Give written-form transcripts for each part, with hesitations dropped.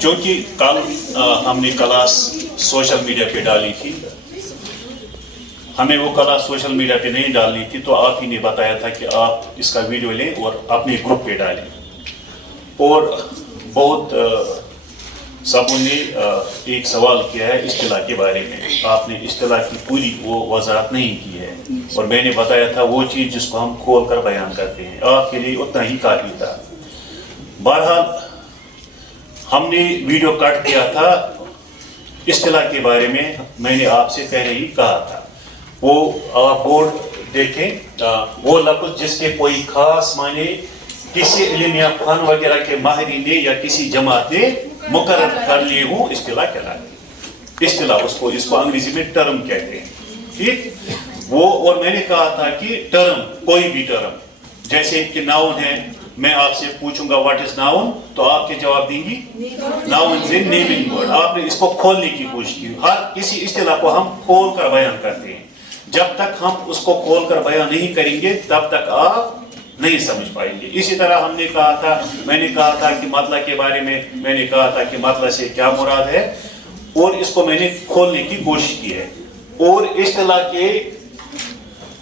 چونکہ کل ہم نے کلاس سوشل میڈیا پہ ڈالی تھی، ہمیں وہ کلاس سوشل میڈیا پہ نہیں ڈالنی تھی، تو آپ ہی نے بتایا تھا کہ آپ اس کا ویڈیو لیں اور اپنے گروپ پہ ڈالیں، اور بہت سبوں نے ایک سوال کیا ہے اصطلاح کے بارے میں. آپ نے اصطلاح کی پوری وہ وضاحت نہیں کی ہے، اور میں نے بتایا تھا وہ چیز جس کو ہم کھول کر بیان کرتے ہیں، آپ کے لیے اتنا ہی کافی تھا. بہرحال ہم نے ویڈیو کٹ کیا تھا اصطلاح کے بارے میں نے آپ سے پہلے ہی کہا تھا. وہ آپ بورڈ دیکھیں، وہ لفظ جس کے کوئی خاص معنی کسی علم یا فن وغیرہ کے ماہرین نے یا کسی جماعت نے مقرر کر لیے ہوں اصطلاح کہلاتی ہے. اصطلاح اس کو انگریزی میں ٹرم کہتے ہیں. ٹھیک، وہ اور میں نے کہا تھا کہ ٹرم، کوئی بھی ٹرم، جیسے کہ ناؤن ہے، میں آپ سے پوچھوں گا واٹ از ناؤن، تو آپ کے جواب دیں گی ناؤن از اے نیمنگ ورڈ. آپ نے اس کو کھولنے کی کوشش کی. ہر کسی اصطلاح کو ہم کھول کر بیان کرتے ہیں. جب تک ہم اس کو کھول کر بیان نہیں کریں گے تب تک آپ نہیں سمجھ پائیں گے. اسی طرح ہم نے کہا تھا، میں نے کہا تھا کہ مطلب کے بارے میں نے کہا تھا کہ مطلب سے کیا مراد ہے، اور اس کو میں نے کھولنے کی کوشش کی ہے. اور اصطلاح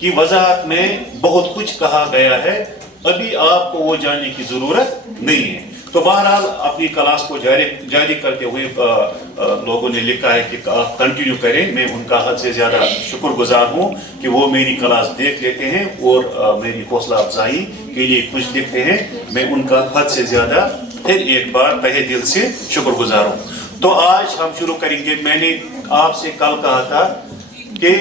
کی وضاحت میں بہت کچھ کہا گیا ہے، ابھی آپ کو وہ جاننے کی ضرورت نہیں ہے. تو بہرحال اپنی کلاس کو جاری کرتے ہوئے لوگوں نے لکھا ہے کہ آپ کنٹینیو کریں. میں ان کا حد سے زیادہ شکر گزار ہوں کہ وہ میری کلاس دیکھ لیتے ہیں اور میری حوصلہ افزائی کے لیے کچھ لکھتے ہیں. میں ان کا حد سے زیادہ پھر ایک بار تہہ دل سے شکر گزار ہوں. تو آج ہم شروع کریں گے. میں نے آپ سے کل کہا تھا کہ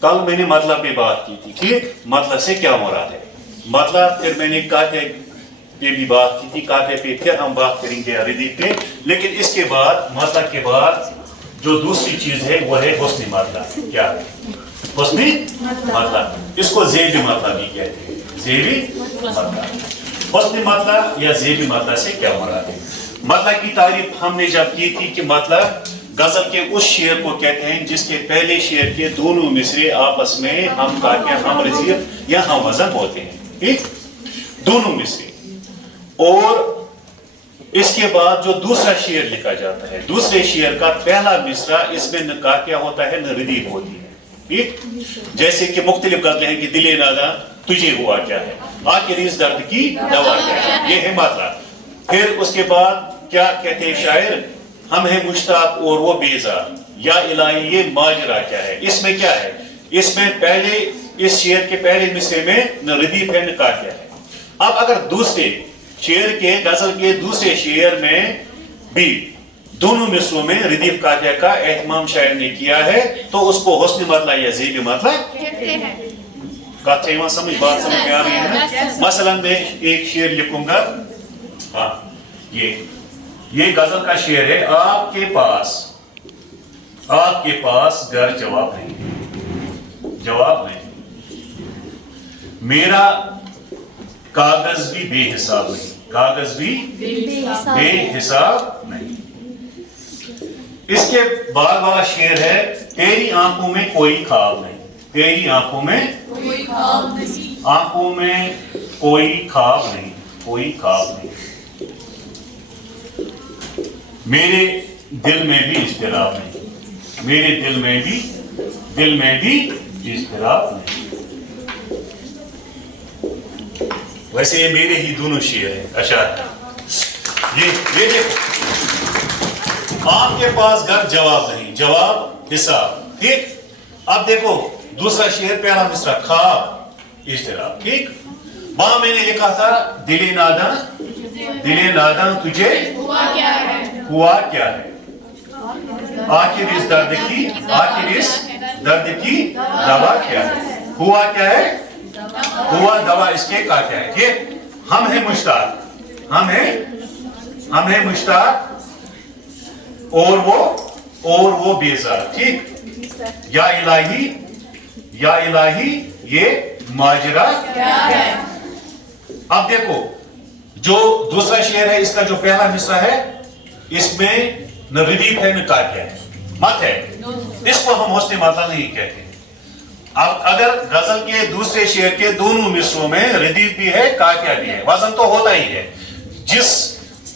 کل میں نے مطلب پہ بات کی تھی. ٹھیک، مطلب سے کیا مراد ہے، مطلب. پھر میں نے قاطع پہ بھی بات کی تھی، قاطع پہ پھر ہم بات کریں گے ردیف پہ. لیکن اس کے بعد مطلب کے بعد جو دوسری چیز ہے وہ ہے حسنی مطلب. کیا ہے حسنی مطلب؟ اس کو زیبی مطلب بھی کہتے ہیں. زیبی مطلب، حسنی مطلب یا زیبی مطلب سے کیا مراد ہے. مطلب کی تعریف ہم نے جب کی تھی کہ مطلب غزل کے اس شعر کو کہتے ہیں جس کے پہلے شعر کے دونوں مصرے آپس میں ہم قافیہ، ہم رضیف یا ہم وزن ہوتے ہیں. ٹھیک، دونوں مصرے. اور اس کے بعد جو دوسرا شعر لکھا جاتا ہے، دوسرے شعر کا پہلا مصرع اس میں نہ قافیہ ہوتا ہے نہ ردیف ہوتی ہے. ٹھیک، جیسے کہ مختلف غزلیں ہیں کہ دل ناداں تجھے ہوا کیا ہے، آخر اس درد کی دوا کیا ہے، یہ ہے مطلب. پھر اس کے بعد کیا کہتے ہیں شاعر، ہم ہیں مشتاق اور وہ بیزار، یا الہی یہ ماجرا کیا ہے. اس میں کیا ہے، اس میں پہلے اس شعر کے پہلے مصرے میں نہ ردیف ہے نہ قافیہ ہے. اب اگر دوسرے شعر کے غزل کے دوسرے شعر میں بھی دونوں مصروں میں ردیف قافیہ کا اہتمام شاعر نے کیا ہے تو اس کو حسن مطلب یا زیبی مطلب کہتے ہیں. بات سمجھ میں آ رہی ہے نا. مثلا میں ایک شعر لکھوں گا، ہاں یہ غزل کا شعر ہے. آپ کے پاس گھر جواب نہیں، میرا کاغذ بھی بے حساب نہیں، کاغذ بھی بے حساب نہیں. اس کے بعد والا شعر ہے، تیری آنکھوں میں کوئی خواب نہیں، تیری آنکھوں میں کوئی خواب نہیں، آنکھوں میں کوئی خواب نہیں، کوئی خواب نہیں. میرے دل میں بھی اضطراب نہیں، میرے دل میں بھی اضطراب نہیں. ویسے یہ میرے ہی دونوں شعر ہیں، اشعار. یہ دیکھو، آپ کے پاس گھر جواب نہیں، جواب حساب. ٹھیک، اب دیکھو دوسرا شعر پہلا مصرع خواب اضطراب. ٹھیک، وہاں میں نے لکھا تھا دل ناداں تجھے ہوا کیا ہے، آخر اس درد کی دوا کیا ہے. ہوا کیا ہے، ہوا دوا اس کے کا کیا ہے. ٹھیک، ہم ہیں مشتاق، ہم ہیں مشتاق اور وہ بیزار. ٹھیک، یا الہی یہ ماجرا کیا ہے. اب دیکھو جو دوسرا شعر ہے، اس کا جو پہلا مصرع ہے اس میں نہ ردیف ہے نہ قافیہ ہے، مت ہے. اس کو ہم حسن مطلب نہیں کہتے. اب اگر غزل کے دوسرے شعر کے دونوں مصروں میں ردیف بھی ہے قافیہ بھی ہے، وزن تو ہوتا ہی ہے. جس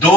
2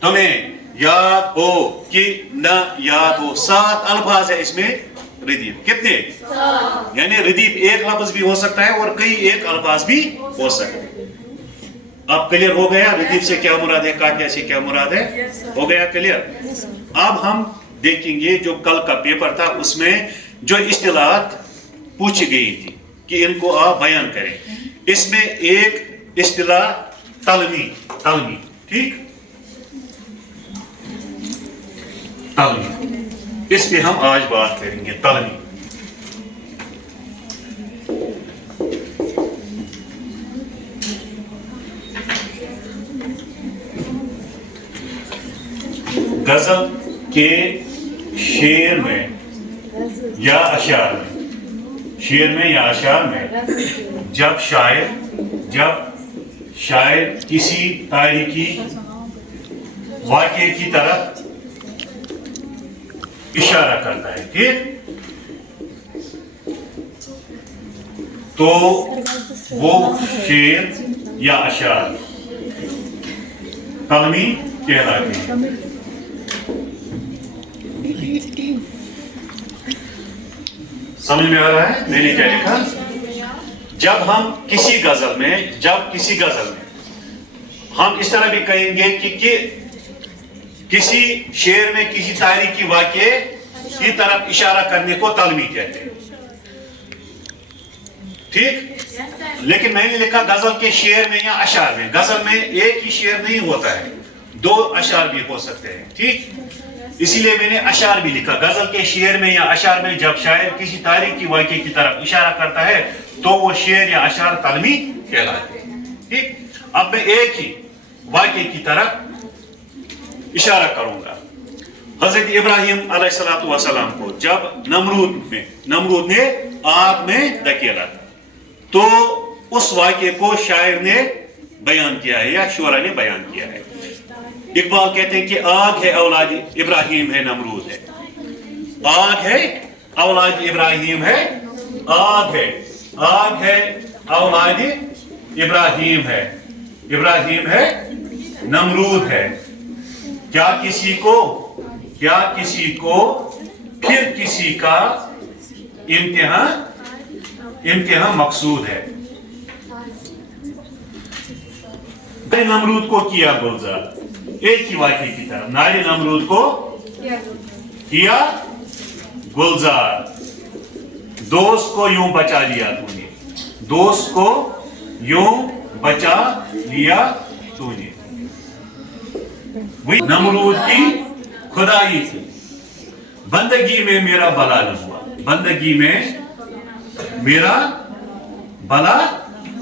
تمہیں یاد ہو کہ نہ یاد ہو. 7 الفاظ ہے اس میں ردیف. کتنے؟ یعنی ردیف ایک لفظ بھی ہو سکتا ہے اور کئی ایک الفاظ بھی ہو سکتے ہیں. اب کلیئر ہو گیا ردیف سے کیا مراد ہے, قافیہ سے کیا مراد ہے؟ ہو گیا کلیئر. اب ہم دیکھیں گے جو کل کا پیپر تھا اس میں جو اصطلاحات پوچھی گئی تھی کہ ان کو آپ بیان کریں. اس میں ایک اصطلاح تلمی, ٹھیک, تلمی, اس پہ ہم آج بات کریں گے. تلمی غزل کے شعر میں یا اشعار میں, جب شاعر کسی تاریخی واقعے کی طرف اشارہ کرتا ہے, ٹھیک, تو وہ شعر یا اشعار تلمی کہلاتے ہیں. سمجھ میں آ رہا ہے میں نے کیا لکھا؟ جب کسی غزل میں ہم اس طرح بھی کہیں گے کہ کسی شعر میں کسی تاریخی واقعے کی طرف اشارہ کرنے کو تلمی کہتے ہیں, ٹھیک. لیکن میں نے لکھا غزل کے شعر میں یا اشعار میں. غزل میں ایک ہی شعر نہیں ہوتا ہے, 2 اشعار بھی ہو سکتے ہیں, ٹھیک. اسی لیے میں نے اشعار بھی لکھا. غزل کے شعر میں یا اشعار میں جب شاعر کسی تاریخی واقعے کی طرف اشارہ کرتا ہے تو وہ شعر یا اشعار تلمی کہلاتے ہیں, ٹھیک. اب میں ایک ہی واقعے کی طرف اشارہ کروں گا. حضرت ابراہیم علیہ السلام کو جب نمرود نے آگ میں دھکیلا تھا تو اس واقعے کو شاعر نے بیان کیا ہے یا شعرا نے بیان کیا ہے. اقبال کہتے ہیں کہ آگ ہے اولاد ابراہیم ہے نمرود ہے. آگ ہے اولاد ابراہیم ہے, آگ ہے اولاد ابراہیم ہے نمرود ہے. کیا کسی کو پھر کسی کا امتحان مقصود ہے. نمرود کو کیا گلزار, ایک ہی واقعے کی طرف ناری نمرود کو کیا گلزار. دوست کو یوں بچا لیا تو نے, دوست کو یوں بچا لیا تو نے. وہی نمرود کی خدائی تھی. بندگی میں میرا بلا نہ ہوا, بندگی میں میرا بلا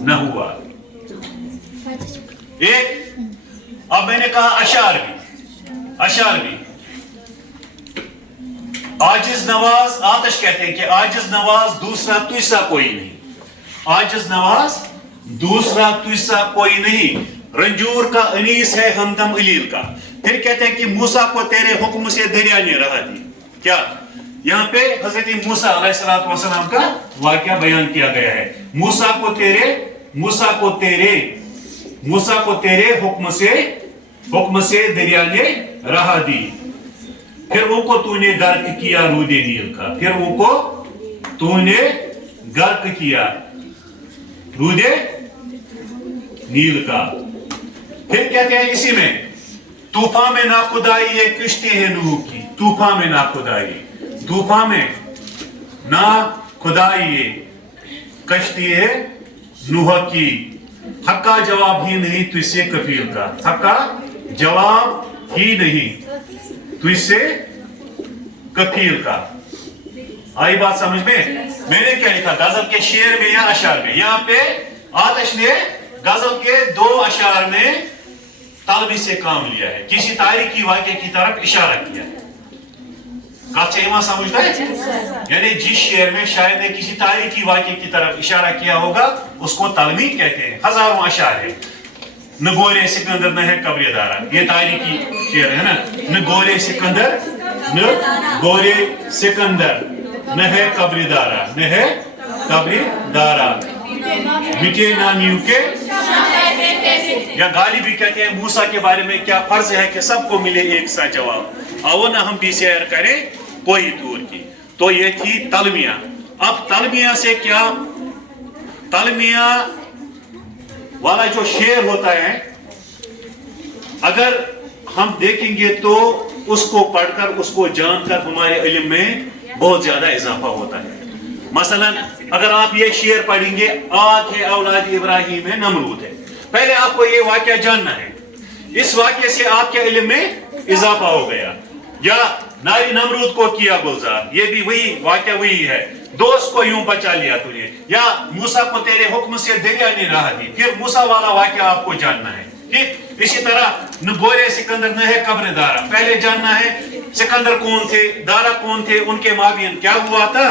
نہ ہوا. ایک اب میں نے کہا اشعار بھی. عاجز نواز آتش کہتے ہیں کہ عاجز نواز دوسرا تجھ سا کوئی نہیں. عاجز نواز دوسرا تجھ سا کوئی نہیں. رنجور کا انیس ہے ہمدم علیل کا. پھر کہتے ہیں کہ موسیٰ کو تیرے حکم سے دریا نے رہا دی. کیا یہاں پہ حضرت موسیٰ علیہ السلام کا واقعہ بیان کیا گیا ہے. موسیٰ کو تیرے حکم سے دریا نے رہا دی. پھر ان کو تو نے غرق کیا رود نیل کا. پھر ان کو تو نے غرق کیا رود نیل کا. پھر کہتے ہیں اسی میں طوفان میں ناخدائی یہ کشتی ہے نوح کی. طوفان میں ناخدائی یہ کشتی ہے نوح کی. حق کا جواب ہی نہیں تجھ سے کفیل کا. حق کا جواب ہی نہیں تجھ سے کفیل کا. آئی بات سمجھ میں؟ میں نے کیا لکھا غزل کے شعر میں یا اشعار میں. یہاں پہ آتش نے غزل کے 2 اشعار میں طلبی سے کام لیا ہے, کسی تاریخی واقعے کی طرف اشارہ کیا ہے. کہتے ہیں سمجھتا ہے, یعنی جس شعر میں شاعر نے کسی تاریخی واقعے کی طرف اشارہ کیا ہوگا اس کو تلمی کہتے ہیں. ہزاروں اشعار ہیں. نہ گورے سکندر نہ ہے قبر دارا, یہ تاریخی شعر ہے نا. نہ گورے سکندر نہ ہے قبر دارا, مٹے نہ نیو کے یا گالی بھی کہتے ہیں موسیٰ کے بارے میں کیا فرض ہے کہ سب کو ملے ایک سا جواب. آؤ نہ ہم بھی سیر کریں کوئی دور کی. تو یہ تھی تلمیہ. اب تلمیہ سے کیا, تلمیہ والا جو شعر ہوتا ہے اگر ہم دیکھیں گے تو اس کو پڑھ کر اس کو جان کر ہمارے علم میں بہت زیادہ اضافہ ہوتا ہے. مثلا اگر آپ یہ شعر پڑھیں گے, آج ہے اولاد ابراہیم ہے نمرود ہے, پہلے آپ کو یہ واقعہ جاننا ہے. اس واقعے سے آپ کے علم میں اضافہ ہو گیا. یا ناری نمرود کو کیا گلزار, یہ بھی وہی واقعہ وہی ہے. دوست کو یوں بچا لیا تو نے, یا موسیٰ کو تیرے حکم سے دریا نے راہ دی, پھر موسیٰ والا واقعہ آپ کو جاننا ہے. ٹھیک, اسی طرح نہ بورے سکندر نہ ہے قبر دارا, پہلے جاننا ہے سکندر کون تھے, دارا کون تھے, ان کے مابین کیا ہوا تھا.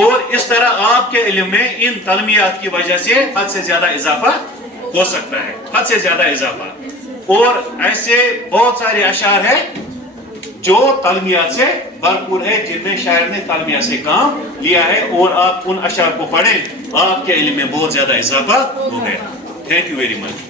اور اس طرح آپ کے علم میں ان تلمیات کی وجہ سے حد سے زیادہ اضافہ ہو سکتا ہے, حد سے زیادہ اضافہ. اور ایسے بہت سارے اشعار ہیں جو تلمیات سے بھرپور ہے, جن میں شاعر نے تلمیہ سے کام لیا ہے, اور آپ ان اشعار کو پڑھیں, آپ کے علم میں بہت زیادہ اضافہ ہو گیا. Thank you very much.